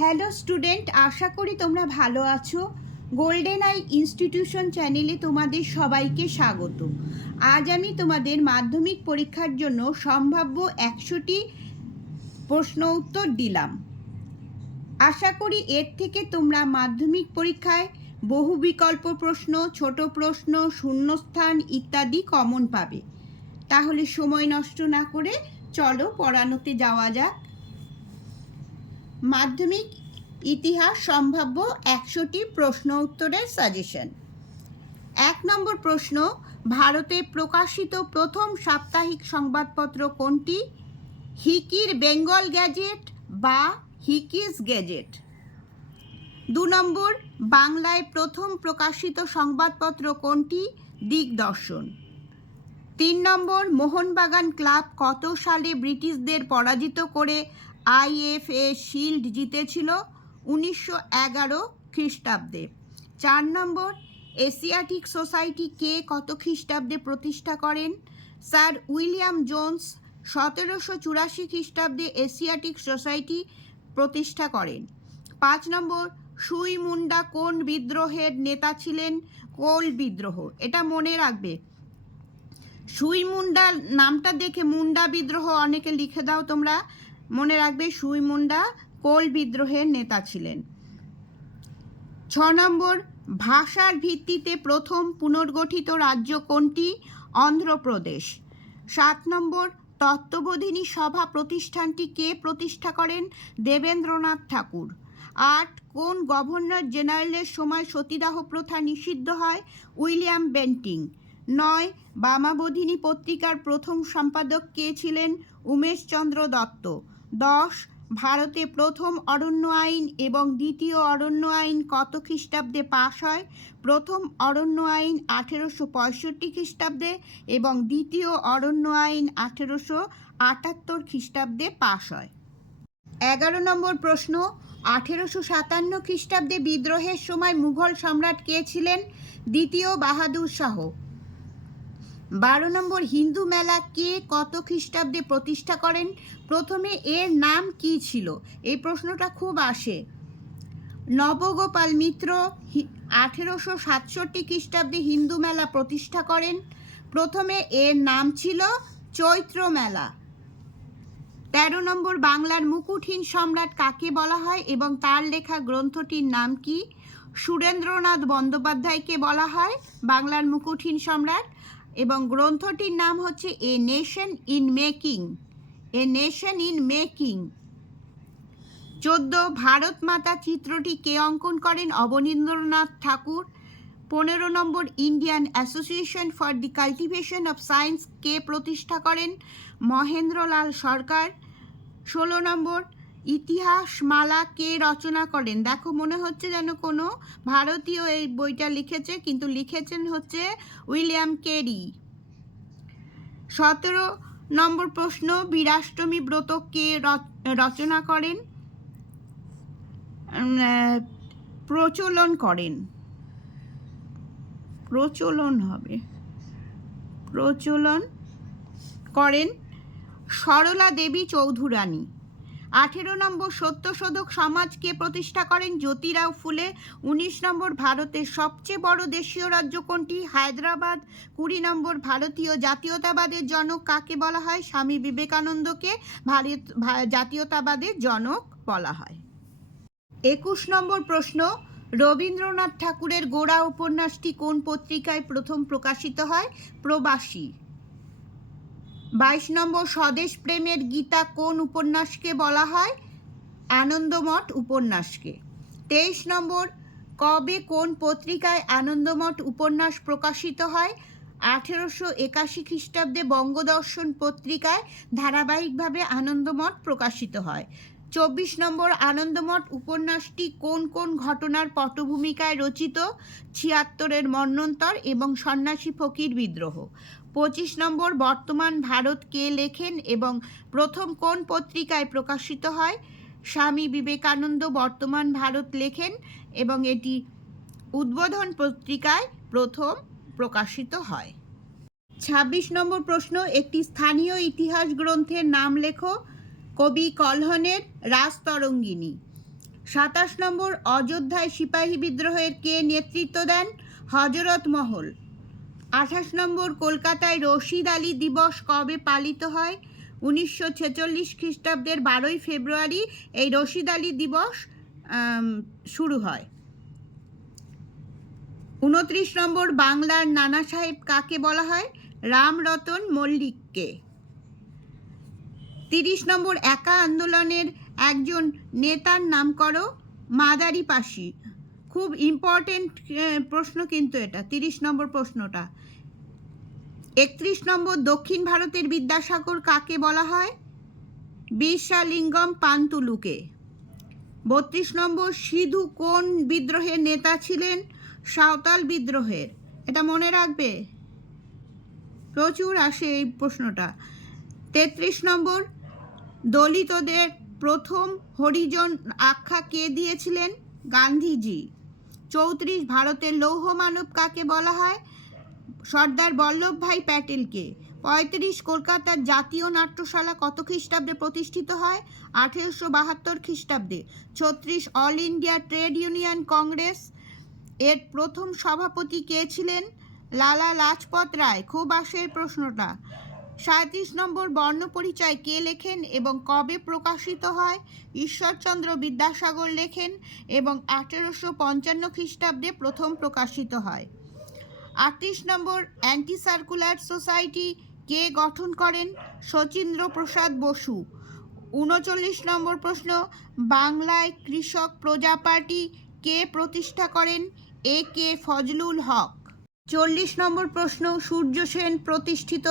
Hello student, আশা করি তোমরা ভালো আছো। গোল্ডেন আই ইনস্টিটিউশন চ্যানেলে তোমাদের সবাইকে স্বাগত। আজ আমি তোমাদের মাধ্যমিক পরীক্ষার জন্য সম্ভাব্য 100টি প্রশ্ন উত্তর দিলাম। আশা করি এর থেকে তোমরা মাধ্যমিক পরীক্ষায় বহু বিকল্প প্রশ্ন, ছোট প্রশ্ন, শূন্যস্থান ইত্যাদি কমন পাবে। তাহলে সময় নষ্ট না করে চলো পড়ানোতে যাওয়া যাক। মাধ্যমিক ইতিহাস সম্ভাব্য 100টি প্রশ্ন উত্তরের সাজেশন। 1 নম্বর প্রশ্ন, ভারতে প্রকাশিত প্রথম সাপ্তাহিক সংবাদপত্র কোনটি? হিকির বেঙ্গল গ্যাজেট বা হিকিস গ্যাজেট। 2 নম্বর, বাংলায় প্রথম প্রকাশিত সংবাদপত্র কোনটি? দিগদর্শন। 3 নম্বর, মোহনবাগান ক্লাব কত সালে ব্রিটিশদের পরাজিত করে IFA শিল্ড জিতেছিল? 1911 খ্রিস্টাব্দে। 4 নম্বর, এশিয়াটিক সোসাইটি কে কত খ্রিস্টাব্দে প্রতিষ্ঠা করেন? স্যার উইলিয়াম জোন্স 1784 খ্রিস্টাব্দে এশিয়াটিক সোসাইটি প্রতিষ্ঠা করেন। 5 নম্বর, সুই মুন্ডা কোন বিদ্রোহের নেতা ছিলেন? কোল বিদ্রোহ। এটা মনে রাখবে, সুই মুন্ডা নামটা দেখে মুন্ডা বিদ্রোহ অনেকে লিখে দাও তোমরা, মনে রাখবে সুই মুন্ডা কোল বিদ্রোহের নেতা ছিলেন। 6 নম্বর, ভাষার ভিত্তিতে প্রথম পুনর্গঠিত রাজ্য কোনটি? অন্ধ্রপ্রদেশ। 7 নম্বর, তত্ত্ববোধিনী সভা প্রতিষ্ঠানটি কে প্রতিষ্ঠা করেন? দেবেন্দ্রনাথ ঠাকুর। 8, কোন গভর্নর জেনারেলের সময় সতীদাহ প্রথা নিষিদ্ধ হয়? William Bentinck. 9, বামাবোধিনী পত্রিকার প্রথম সম্পাদক কে ছিলেন? উমেশচন্দ্র দত্ত। 10, ভারতে প্রথম অরণ্য আইন এবং দ্বিতীয় অরণ্য আইন কত খ্রিস্টাব্দে পাশ হয়? প্রথম অরণ্য আইন 1865 খ্রিস্টাব্দে এবং দ্বিতীয় অরণ্য আইন 1878 খ্রিস্টাব্দে পাশ হয়। 11 নম্বর প্রশ্ন, 1857 খ্রিস্টাব্দে বিদ্রোহের সময় মুঘল সম্রাট কে ছিলেন? দ্বিতীয় বাহাদুর শাহ। 12 নম্বর, হিন্দু মেলা কে কত খ্রিস্টাব্দে প্রতিষ্ঠা করেন? প্রথমে এর নাম কি ছিল? এই প্রশ্নটা খুব আসে। নবগোপাল মিত্র 1867 খ্রিস্টাব্দে হিন্দু মেলা প্রতিষ্ঠা করেন। প্রথমে এর নাম ছিল চৈত্র মেলা। 13 নম্বর, বাংলার মুকুটহীন সম্রাট কাকে বলা হয় এবং তার লেখা গ্রন্থটির নাম কি? সুরেন্দ্রনাথ বন্দ্যোপাধ্যায়কে বলা হয় বাংলার মুকুটহীন সম্রাট, এবং গ্রন্থটির নাম হচ্ছে a nation in making. A nation in making. 14, Bharat Mata চিত্রটি কে অঙ্কন করেন? অবনীন্দ্রনাথ ঠাকুর। 15 নম্বর, Indian association for the cultivation of science কে প্রতিষ্ঠা করেন? মহেন্দ্রলাল সরকার। 16 নম্বর, ইতিহাস মালা কে রচনা করেন? দেখো, মনে হচ্ছে যেন কোনো ভারতীয় এই বইটা লিখেছে, কিন্তু লিখেছেন হচ্ছে উইলিয়াম কেরি। 17 নম্বর প্রশ্ন, বীরাষ্টমী ব্রত কে রচনা করেন? প্রচলন করেন। প্রচলন করেন সরলা দেবী চৌধুরানী। 18 নম্বর, সত্যশোধক সমাজ কে প্রতিষ্ঠা করেন? জ্যোতিরাও ফুলে। 19 নম্বর, ভারতের সবচেয়ে বড় দেশীয় রাজ্য কোনটি? হায়দ্রাবাদ। 20 নম্বর, ভারতীয় জাতীয়তাবাদের জনক কাকে বলা হয়? স্বামী বিবেকানন্দকে জাতীয়তাবাদের জনক বলা হয়। 21 নম্বর প্রশ্ন, রবীন্দ্রনাথ ঠাকুরের গোরা উপন্যাসটি কোন পত্রিকায় প্রথম প্রকাশিত হয়? প্রবাসী। 22 নম্বর, স্বদেশ প্রেমের গীতা কোন উপন্যাসকে বলা হয়? আনন্দমঠ উপন্যাসকে। 23 নম্বর, কবে কোন পত্রিকায় আনন্দমঠ উপন্যাস প্রকাশিত হয়? 1881 খ্রিস্টাব্দে বঙ্গদর্শন পত্রিকায় ধারাবাহিকভাবে আনন্দমঠ প্রকাশিত হয়। 24 নম্বর, আনন্দমঠ উপন্যাসটি কোন কোন ঘটনার পটভূমিকায় রচিত? 76-এর মন্বন্তর এবং সন্ন্যাসী ফকির বিদ্রোহ। 25 নম্বর, বর্তমান ভারত কে লেখেন এবং প্রথম কোন পত্রিকায় প্রকাশিত হয়? স্বামী বিবেকানন্দ বর্তমান ভারত লেখেন এবং এটি উদ্বোধন পত্রিকায় প্রথম প্রকাশিত হয়। 26 নম্বর প্রশ্ন, একটি স্থানীয় ইতিহাস গ্রন্থের নাম লেখো। কবি কল্হণের রাজতরঙ্গিনী। 27 নম্বর, অযোধ্যায় সিপাহী বিদ্রোহের কে নেতৃত্ব দেন? হজরত মহল। 28 নম্বর, কলকাতায় রশিদ আলী দিবস কবে পালিত হয়? 1946 খ্রিস্টাব্দের 12ই ফেব্রুয়ারি এই রশিদ আলী দিবস শুরু হয়। 29 নম্বর, বাংলার নানা সাহেব কাকে বলা হয়? রামরতন মল্লিককে। 30 নম্বর, একা আন্দোলনের একজন নেতার নাম করো। মাদারিপাশি। খুব ইম্পর্টেন্ট প্রশ্ন কিন্তু এটা, 30 নম্বর প্রশ্নটা। 31 নম্বর, দক্ষিণ ভারতের বিদ্যাসাগর কাকে বলা হয়? বিশালিঙ্গম পান্তুলুকে। 32 নম্বর, সিধু কোন বিদ্রোহের নেতা ছিলেন? সাঁওতাল বিদ্রোহের। এটা মনে রাখবে, প্রচুর আসে এই প্রশ্নটা। 33 নম্বর, দলিতদের প্রথম হরিজন আখ্যা কে দিয়েছিলেন? গান্ধীজি। 34, ভারতের লৌহ মানব কাকে বলা হয়? সর্দার বল্লভভাই প্যাটেলকে। 35, কলকাতার জাতীয় নাট্যশালা কত খ্রিস্টাব্দে প্রতিষ্ঠিত হয়? 1872 খ্রিস্টাব্দে। 36, all India trade union Congress এর প্রথম সভাপতি কে ছিলেন? লালা লাজপত রায়। খুব আসে এই প্রশ্নটা। 37 নম্বর, বর্ণপরিচয় কে লেখেন এবং কবে প্রকাশিত হয়? ঈশ্বরচন্দ্র বিদ্যাসাগর লেখেন এবং 1855 খ্রিস্টাব্দে প্রথম প্রকাশিত হয়। 38 নম্বর, অ্যান্টি সার্কুলার সোসাইটি কে গঠন করেন? শচীন্দ্র প্রসাদ বসু। 39 নম্বর প্রশ্ন, বাংলায় কৃষক প্রজা পার্টি কে প্রতিষ্ঠা করেন? এ কে ফজলুল হক। 40 নম্বর প্রশ্ন, সূর্য সেন প্রতিষ্ঠিত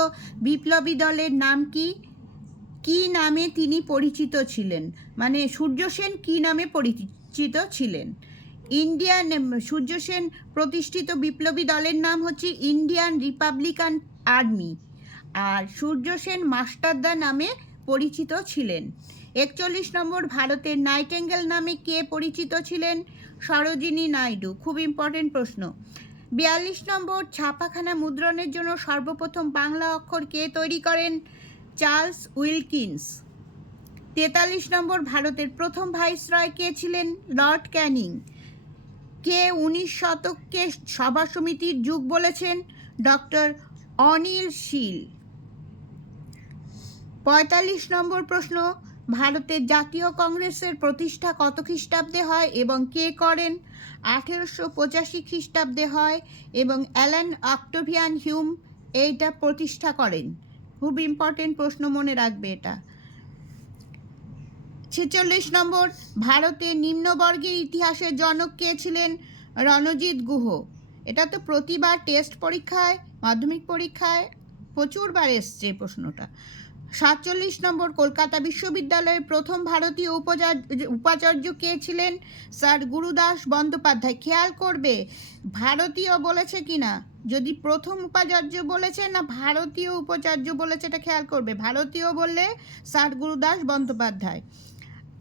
বিপ্লবী দলের নাম কি? কি নামে তিনি পরিচিত ছিলেন? মানে সূর্য সেন কি নামে পরিচিত ছিলেন? সূর্য সেন প্রতিষ্ঠিত বিপ্লবী দলের নাম হচ্ছে ইন্ডিয়ান রিপাবলিকান আর্মি, আর সূর্য সেন মাস্টারদা নামে পরিচিত ছিলেন। 41 নম্বর, ভারতের নাইটেঙ্গেল নামে কে পরিচিত ছিলেন? সরোজিনী নাইডু। খুব ইম্পর্টেন্ট প্রশ্ন। 42 নম্বর, ছাপাখানা মুদ্রণের জন্য সর্বপ্রথম বাংলা অক্ষর কে তৈরি করেন? Charles Wilkins. 43 নম্বর, ভারতের প্রথম ভাইসরয় কে ছিলেন? লর্ড ক্যানিং। কে 19 শতককে সভা সমিতির যুগ বলেছেন? ডক্টর অনিল শীল। 45 নম্বর প্রশ্ন, ভারতের জাতীয় কংগ্রেসের প্রতিষ্ঠা কত খ্রিস্টাব্দে হয় এবং কে করেন? 1885 খ্রিস্টাব্দে হয় এবং অ্যালান অক্টোভিয়ান হিউম এইটা প্রতিষ্ঠা করেন। খুব ইম্পর্টেন্ট প্রশ্ন, মনে রাখবে এটা। 46 নম্বর, ভারতের নিম্নবর্গের ইতিহাসের জনক কে ছিলেন? রণজিৎ গুহ। এটা তো প্রতিবার টেস্ট পরীক্ষায়, মাধ্যমিক পরীক্ষায় প্রচুরবার এসছে প্রশ্নটা। 47 নম্বর, কলকাতা বিশ্ববিদ্যালয়ের প্রথম ভারতীয় উপাচার্য কে ছিলেন? স্যার গুরুদাস বন্দ্যোপাধ্যায়। খেয়াল করবে ভারতীয় বলেছে কিনা, যদি প্রথম উপাচার্য বলেছে না ভারতীয় উপাচার্য বলেছে, এটা খেয়াল করবে। ভারতীয় বললে স্যার গুরুদাস বন্দ্যোপাধ্যায়।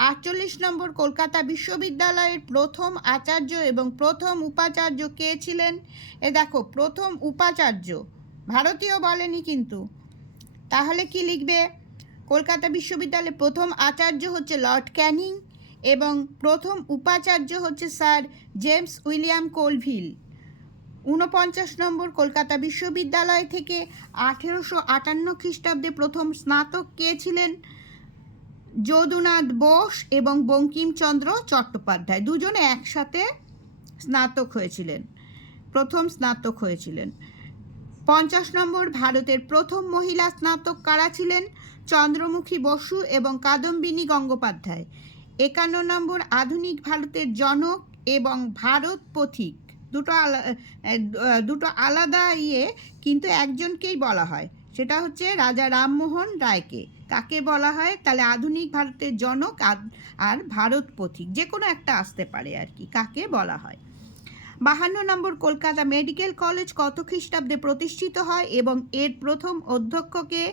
48 নম্বর, কলকাতা বিশ্ববিদ্যালয়ের প্রথম আচার্য এবং প্রথম উপাচার্য কে ছিলেন? দেখো, প্রথম উপাচার্য, ভারতীয় বলেনি কিন্তু। তাহলে কি লিখবে? কলকাতা বিশ্ববিদ্যালয়ের প্রথম আচার্য হচ্ছে লর্ড ক্যানিং এবং প্রথম উপাচার্য হচ্ছে স্যার জেমস উইলিয়াম কোলভিল। 49 নম্বর, কলকাতা বিশ্ববিদ্যালয় থেকে 1858 খ্রিস্টাব্দে প্রথম স্নাতক কে ছিলেন? যদুনাথ বোস এবং বঙ্কিমচন্দ্র চট্টোপাধ্যায়, দুজনে একসাথে স্নাতক হয়েছিলেন, প্রথম স্নাতক হয়েছিলেন। 50 নম্বর, ভারতের প্রথম মহিলা স্নাতক কারা ছিলেন? চন্দ্রমুখী বসু এবং কাদম্বিনী গঙ্গোপাধ্যায়। 51 নম্বর, আধুনিক ভারতের জনক এবং ভারত পথিক, দুটো আলাদা কিন্তু একজনকেই বলা হয়, সেটা হচ্ছে রাজা রামমোহন রায়কে। কাকে বলা হয়? তাহলে আধুনিক ভারতের জনক আর ভারত পথিক, যে কোনো একটা আসতে পারে আর কি, কাকে বলা হয়। 52 নম্বর, কলকাতা মেডিকেল কলেজ কত খ্রিস্টাব্দে প্রতিষ্ঠিত হয় এবং এর প্রথম অধ্যক্ষকে?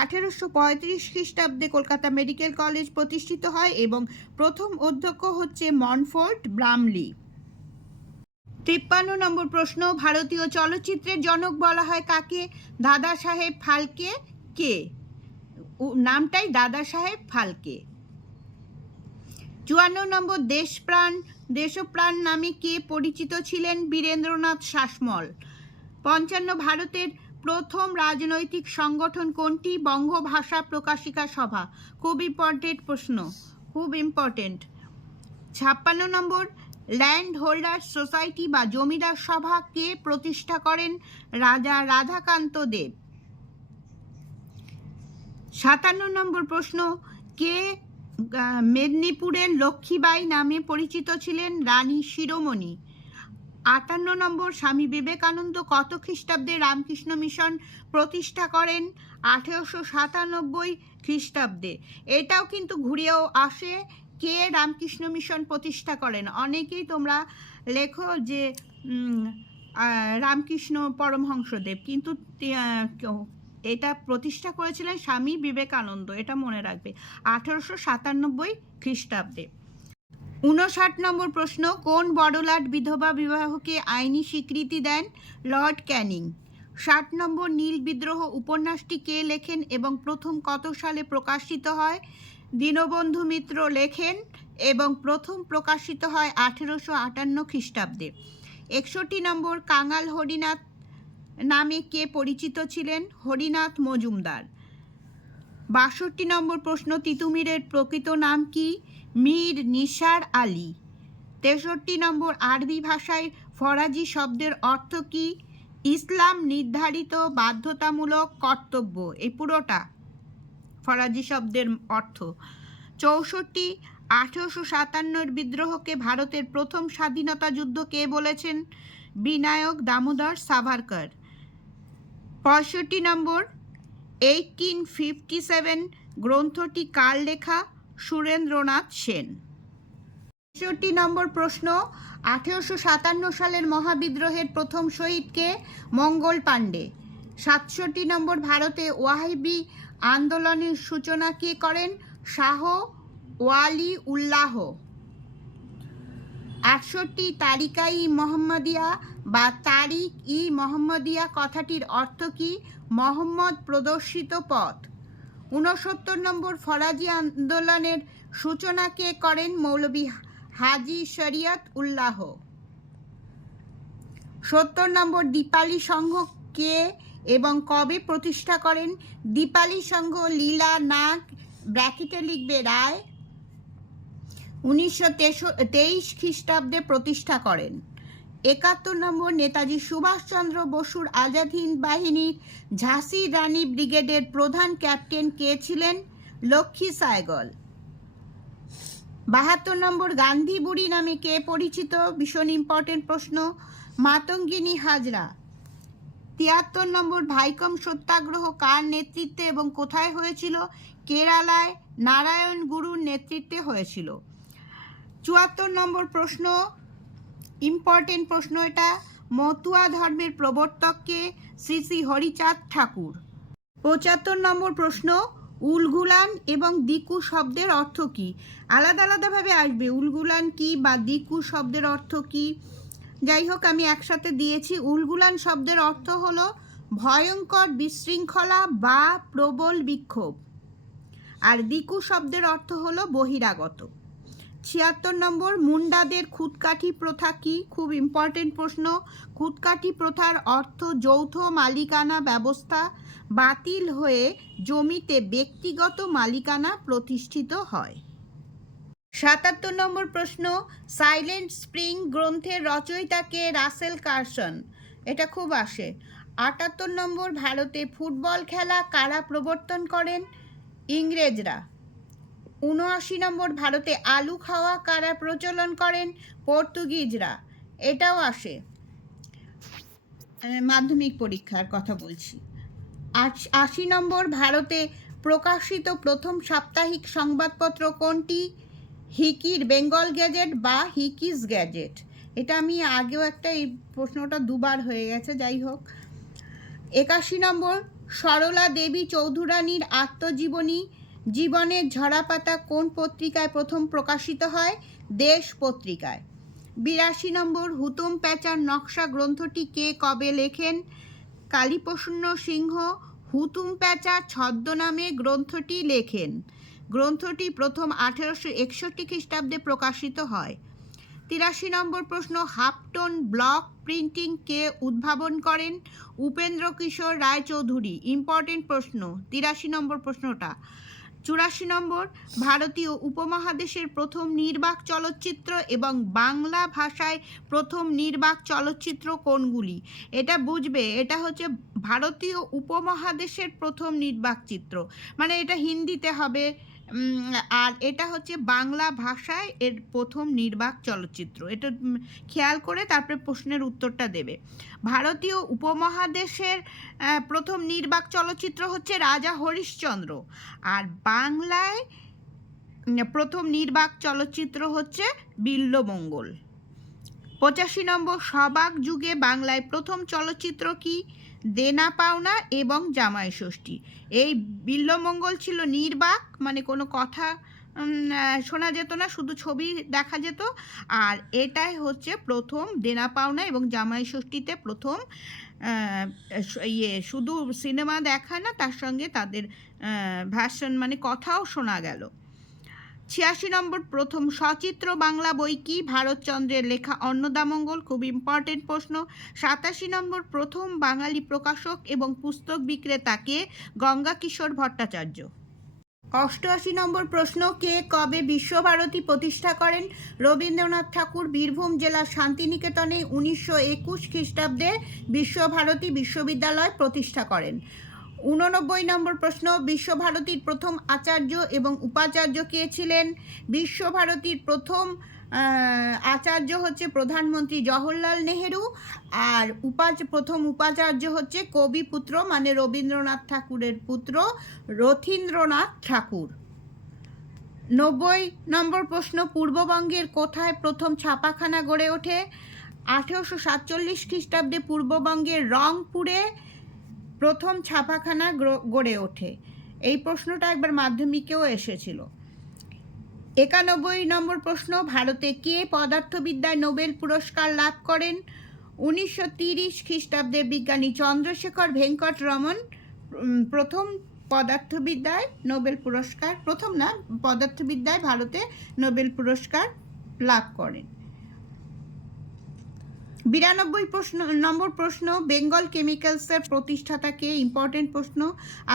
1835 খ্রিস্টাব্দে কলকাতা মেডিকেল কলেজ প্রতিষ্ঠিত হয় এবং প্রথম অধ্যক্ষ হচ্ছে মনফোর্ড ব্রামলি। 53 নম্বর প্রশ্ন, ভারতীয় চলচ্চিত্রের জনক বলা হয় কাকে? দাদা সাহেব ফালকে। কে? নামটাই দাদা সাহেব ফালকে। 54 নম্বর, দেশপ্রাণ নামে কে পরিচিত ছিলেন? বীরেন্দ্রনাথ শাসমল। 55, ভারতের প্রথম রাজনৈতিক সংগঠন কোনটি? বঙ্গভাষা প্রকাশিকা সভা। খুব ইম্পর্টেন্ট প্রশ্ন, খুব ইম্পর্টেন্ট। 56 নম্বর, ল্যান্ড হোল্ডার সোসাইটি বা জমিদার সভা কে প্রতিষ্ঠা করেন? রাজা রাধাকান্ত দেব। 57 নম্বর প্রশ্ন, কে মেদিনীপুরের লক্ষ্মীবাঈ নামে পরিচিত ছিলেন? রানী শিরোমণি। 58 নম্বর, স্বামী বিবেকানন্দ কত খ্রিস্টাব্দে রামকৃষ্ণ মিশন প্রতিষ্ঠা করেন? 1897 খ্রিস্টাব্দে। এটাও কিন্তু ঘুরিয়েও আসে, কে রামকৃষ্ণ মিশন প্রতিষ্ঠা করেন? অনেকেই তোমরা লেখো যে রামকৃষ্ণ পরমহংসদেব, কিন্তু এটা প্রতিষ্ঠা করেছিলেন স্বামী বিবেকানন্দ, এটা মনে রাখবে, 1897 খ্রিস্টাব্দে। 59 নম্বর প্রশ্ন, কোন বড়লাট বিধবা বিবাহকে আইনি স্বীকৃতি দেন? লর্ড ক্যানিং। 60 নম্বর, নীল বিদ্রোহ উপন্যাসটি কে লেখেন এবং প্রথম কত সালে প্রকাশিত হয়? দীনবন্ধু মিত্র লেখেন এবং প্রথম প্রকাশিত হয় 1858 খ্রিস্টাব্দে। 61 নম্বর, কাঙাল হরিনাথ নামে কে পরিচিত ছিলেন? হরিনাথ মজুমদার। 62 নম্বর প্রশ্ন, তিতুমিরের প্রকৃত নাম কি? মীর নিসার আলী। 63 নম্বর, আরবি ভাষায় ফরাজি শব্দের অর্থ কি? ইসলাম নির্ধারিত বাধ্যতামূলক কর্তব্য। এই পুরোটা ফরাজি শব্দের অর্থ। 64, 1857 বিদ্রোহকে ভারতের প্রথম স্বাধীনতা যুদ্ধ কে বলেছেন? বিনায়ক দামোদর সাভারকর। 65 নম্বর, 1857 গ্রন্থটি কার লেখা? সুরেন্দ্রনাথ সেন। ৬৬ নম্বর প্রশ্ন, 1857 সালের মহাবিদ্রোহের প্রথম শহীদকে? মঙ্গল পাণ্ডে। ৬৭ নম্বর, ভারতে ওয়াহাবি আন্দোলনের সূচনা কে করেন? শাহ ওয়ালি উল্লাহ। ৬৮, তারিকা-ই মোহাম্মদিয়া বা তারিক-ই-মোহাম্মদিয়া কথাটির অর্থ কি? মোহাম্মদ প্রদর্শিত পথ। ৬৯ নম্বর, ফরাজি আন্দোলনের সূচনা কে করেন? মৌলভী হাজি শরিয়ত উল্লাহ। ৭০ নম্বর, দীপালি সংঘ কে এবং কবে প্রতিষ্ঠা করেন? দীপালি সংঘ লীলা নাগ ব্র্যাকেটে লিখবে রায় 1923 খ্রিস্টাব্দে প্রতিষ্ঠা করেন। ৭১ নম্বর, নেতাজি সুভাষচন্দ্র বসুর আজাদ হিন্দ বাহিনীর ঝাঁসি রানী ব্রিগেডের প্রধান ক্যাপ্টেন কে ছিলেন? লক্ষ্মী সায়গল। ৭২ নম্বর, গান্ধী বুড়ি নামে কে পরিচিত? ভীষণ ইম্পর্টেন্ট প্রশ্ন, মাতঙ্গিনী হাজরা। ৭৩ নম্বর, ভাইকম সত্যাগ্রহ কার নেতৃত্বে এবং কোথায় হয়েছিল? কেরালায় নারায়ণ গুরুর নেতৃত্বে হয়েছিল। ৭৪ নম্বর প্রশ্ন, ইম্পর্টেন্ট প্রশ্ন এটা, মতুয়া ধর্মের প্রবর্তককে? শ্রী শ্রী হরিচাঁদ ঠাকুর। ৭৫ নম্বর প্রশ্ন, উলগুলান এবং দিকু শব্দের অর্থ কি? আলাদা আলাদাভাবে আসবে, উলগুলান কি বা দিকু শব্দের অর্থ কি। যাই হোক, আমি একসাথে দিয়েছি। উলগুলান শব্দের অর্থ হলো ভয়ঙ্কর বিশৃঙ্খলা বা প্রবল বিক্ষোভ, আর দিকু শব্দের অর্থ হলো বহিরাগত। ৭৬ নম্বর, মুন্ডাদের খুদকাঠি প্রথা কি? খুব ইম্পর্টেন্ট প্রশ্ন। খুদকাঠি প্রথার অর্থ যৌথ মালিকানা ব্যবস্থা বাতিল হয়ে জমিতে ব্যক্তিগত মালিকানা প্রতিষ্ঠিত হয়। ৭৭ নম্বর প্রশ্ন, সাইলেন্ট স্প্রিং গ্রন্থের রচয়িতাকে? রাসেল কারসন। এটা খুব আসে। ৭৮ নম্বর, ভারতে ফুটবল খেলা কারা প্রবর্তন করেন? ইংরেজরা। ৭৯ নম্বর, ভারতে আলু খাওয়া কারা প্রচলন করেন? পর্তুগিজরা। এটাও আসে, মাধ্যমিক পরীক্ষার কথা বলছি। ৮০ নম্বর, ভারতে প্রকাশিত প্রথম সাপ্তাহিক সংবাদপত্র কোনটি? হিকির বেঙ্গল গ্যাজেট বা হিকিস গ্যাজেট। এটা আমি আগেও একটা, এই প্রশ্নটা দুবার হয়ে গেছে, যাই হোক। ৮১ নম্বর, সরলা দেবী চৌধুরানীর আত্মজীবনী জীবনের ঝরাপাতা কোন পত্রিকায় প্রথম প্রকাশিত হয়? দেশ পত্রিকায়। ৮২ নম্বর, হুতুম প্যাঁচার নকশা গ্রন্থটি কে কবে লেখেন? কালীপ্রসন্ন সিংহ হুতুম প্যাঁচা ছদ্মনামে গ্রন্থটি লেখেন। গ্রন্থটি প্রথম 1861 খ্রিস্টাব্দে প্রকাশিত হয়? 83 নম্বর প্রশ্ন, হাফটোন ব্লক প্রিন্টিং কে উদ্ভাবন করেন? উপেন্দ্র কিশোর রায়চৌধুরী। ইম্পর্টেন্ট প্রশ্ন 83 নম্বর প্রশ্নটা। 84 নম্বর, ভারতীয় উপমহাদেশের প্রথম নির্বাক চলচ্চিত্র এবং বাংলা ভাষায় প্রথম নির্বাক চলচ্চিত্র কোনগুলি? এটা বুঝবে, এটা হচ্ছে ভারতীয় উপমহাদেশের প্রথম নির্বাক চিত্র, মানে এটা হিন্দিতে হবে, আর এটা হচ্ছে বাংলা ভাষায় এর প্রথম নির্বাক চলচ্চিত্র। এটা খেয়াল করে তারপরে প্রশ্নের উত্তরটা দেবে। ভারতীয় উপমহাদেশের প্রথম নির্বাক চলচ্চিত্র হচ্ছে রাজা হরিশ্চন্দ্র, আর বাংলায় প্রথম নির্বাক চলচ্চিত্র হচ্ছে বিল্বমঙ্গল। 85 নম্বর, সবাক যুগে বাংলায় প্রথম চলচ্চিত্র কি? দেনা পাওনা এবং জামাই ষষ্ঠী। এই বিল্বমঙ্গল ছিল নির্বাক, মানে কোনো কথা শোনা যেত না, শুধু ছবি দেখা যেত, আর এটাই হচ্ছে প্রথম দেনা পাওনা এবং জামাই ষষ্ঠীতে প্রথম শুধু সিনেমা দেখা না, তার সঙ্গে তাদের ভাষণ মানে কথাও শোনা গেল। 86 নম্বর, প্রথম সচিত্র বাংলা বই কি? ভারতচন্দ্রের লেখা অন্নদামঙ্গল, খুব ইম্পর্টেন্ট প্রশ্ন। 87 নম্বর, প্রথম বাঙালি প্রকাশক এবং পুস্তক বিক্রেতাকে? গঙ্গা কিশোর ভট্টাচার্য। 88 নম্বর প্রশ্ন, কে কবে বিশ্বভারতী প্রতিষ্ঠা করেন? রবীন্দ্রনাথ ঠাকুর বীরভূম জেলার শান্তিনিকেতনে 1921 খ্রিস্টাব্দে বিশ্বভারতী বিশ্ববিদ্যালয় প্রতিষ্ঠা করেন। 89 নম্বর প্রশ্ন, বিশ্বভারতীর প্রথম আচার্য এবং উপাচার্য কে ছিলেন? বিশ্বভারতীর প্রথম আচার্য হচ্ছে প্রধানমন্ত্রী জওহরলাল নেহেরু, আর প্রথম উপাচার্য হচ্ছে কবিপুত্র মানে রবীন্দ্রনাথ ঠাকুরের পুত্র রথীন্দ্রনাথ ঠাকুর। 90 নম্বর প্রশ্ন, পূর্ববঙ্গের কোথায় প্রথম ছাপাখানা গড়ে ওঠে? 1847 খ্রিস্টাব্দে পূর্ববঙ্গের রংপুরে প্রথম ছাপাখানা গড়ে ওঠে। এই প্রশ্নটা একবার মাধ্যমিকেও এসেছিল। 91 নম্বর প্রশ্ন, ভারতে কে পদার্থবিদ্যায় নোবেল পুরস্কার লাভ করেন? 1930 খ্রিস্টাব্দে বিজ্ঞানী চন্দ্রশেখর ভেঙ্কট রমন প্রথম পদার্থবিদ্যায় নোবেল পুরস্কার, প্রথম না, পদার্থবিদ্যায় ভারতে নোবেল পুরস্কার লাভ করেন। 92 নম্বর প্রশ্ন, বেঙ্গল কেমিক্যালসের প্রতিষ্ঠাতাকে? ইম্পর্টেন্ট প্রশ্ন,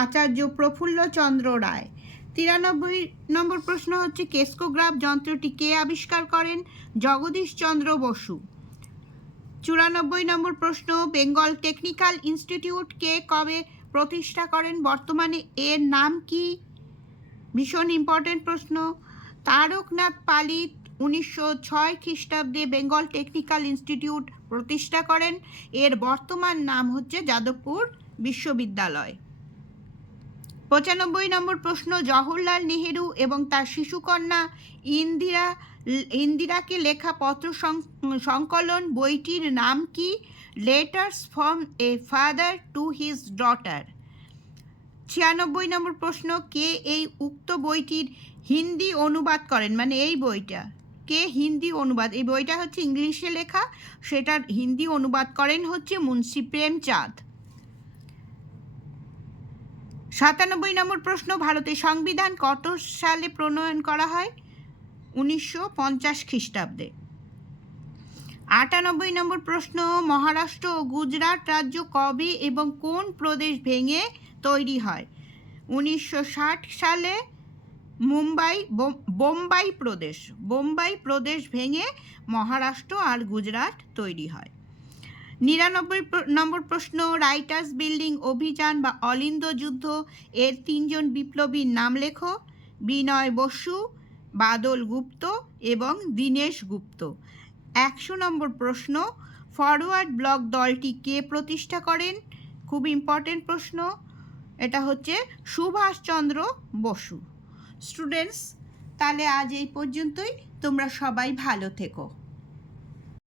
আচার্য প্রফুল্লচন্দ্র রায়। 93 নম্বর প্রশ্ন হচ্ছে, কেসকোগ্রাফ যন্ত্রটি কে আবিষ্কার করেন? জগদীশ চন্দ্র বসু। 94 নম্বর প্রশ্ন, বেঙ্গল টেকনিক্যাল ইনস্টিটিউট কে কবে প্রতিষ্ঠা করেন? বর্তমানে এর নাম কি? ভীষণ ইম্পর্টেন্ট প্রশ্ন। তারকনাথ পালিত 1906 খ্রিস্টাব্দে বেঙ্গল টেকনিক্যাল ইনস্টিটিউট প্রতিষ্ঠা করেন। এর বর্তমান নাম হচ্ছে যাদবপুর বিশ্ববিদ্যালয়। 95 নম্বর প্রশ্ন, জওহরলাল নেহেরু এবং তার শিশুকন্যা ইন্দিরাকে লেখা পত্র সংকলন বইটির নাম কি? Letters from a father to his daughter. 96 নম্বর প্রশ্ন, কে এই উক্ত বইটির হিন্দি অনুবাদ করেন? মানে এই বইটা কে হিন্দি অনুবাদ, এই বইটা হচ্ছে ইংলিশে লেখা, সেটার হিন্দি অনুবাদ করেন হচ্ছে মুন্সি প্রেমচাঁদ। 97 নম্বর প্রশ্ন, ভারতের সংবিধান কত সালে প্রণয়ন করা হয়? 1950 খ্রিস্টাব্দে। 98 নম্বর প্রশ্ন, মহারাষ্ট্র ও গুজরাট রাজ্য কবে এবং কোন প্রদেশ ভেঙে তৈরি হয়? 1960 সালে বোম্বাই প্রদেশ ভেঙে মহারাষ্ট্র আর গুজরাট তৈরি হয়। 99 নম্বর প্রশ্ন, রাইটার্স বিল্ডিং অভিযান বা অলিন্দ যুদ্ধ এর 3 জন বিপ্লবীর নাম লেখো। বিনয় বসু, বাদল গুপ্ত এবং দীনেশ গুপ্ত। 100 নম্বর প্রশ্ন, ফরওয়ার্ড ব্লক দলটি কে প্রতিষ্ঠা করেন? খুব ইম্পর্টেন্ট প্রশ্ন, এটা হচ্ছে সুভাষচন্দ্র বসু। স্টুডেন্টস, তাহলে আজ এই পর্যন্তই, তোমরা সবাই ভালো থেকো।